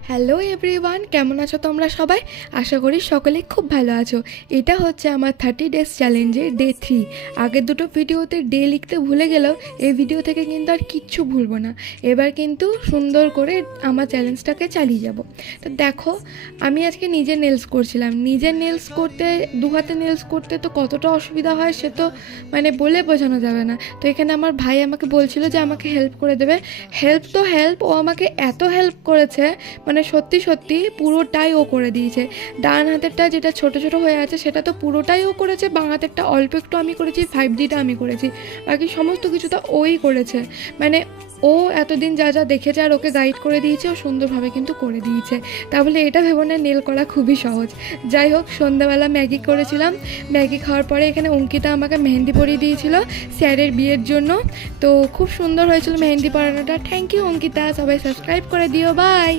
Hello everyone, কেমন আছো তোমরা সবাই? আশা করি সকলে খুব ভালো আছো। এটা হচ্ছে আমার 30 ডেজ চ্যালেঞ্জের ডে 3। আগের দুটো ভিডিওতে ডে লিখতে ভুলে গেলেও এই ভিডিও থেকে কিন্তু আর কিচ্ছু ভুলবো না। এবার কিন্তু সুন্দর করে আমার চ্যালেঞ্জটাকে চালিয়ে যাব। তো দেখো, আমি আজকে নিজে নেলস করছিলাম। নিজের নেলস করতে, দু হাতে নেলস করতে তো কতটা অসুবিধা হয় সে তো মানে বলে বোঝানো যাবে না। তো এখানে আমার ভাই আমাকে বলছিল যে আমাকে হেল্প করে দেবে। হেল্প, ও আমাকে এত হেল্প করেছে, মানে সত্যি সত্যি পুরোটাই ও করে দিয়েছে। ডান হাতেরটা যেটা ছোট ছোট হয়ে আছে সেটা তো পুরোটাই ও করেছে, বাঁ হাতেরটা অল্প একটু আমি করেছি, 5Dটা আমি করেছি, বাকি সমস্ত কিছুটা ওই করেছে। মানে ও এতদিন যা যা দেখেছে আর ওকে গাইড করে দিয়েছে, ও সুন্দরভাবে কিন্তু করে দিয়েছে। তাহলে এটা ভেবো না নেল করা খুবই সহজ। যাই হোক, সন্ধ্যাবেলা ম্যাগি করেছিলাম। ম্যাগি খাওয়ার পরে এখানে অঙ্কিতা আমাকে মেহেন্দি পরিয়ে দিয়েছিল স্যারের বিয়ের জন্য। তো খুব সুন্দর হয়েছিল মেহেন্দি পরানোটা। থ্যাংক ইউ অঙ্কিতা, সবাই সাবস্ক্রাইব করে দিও, বাই।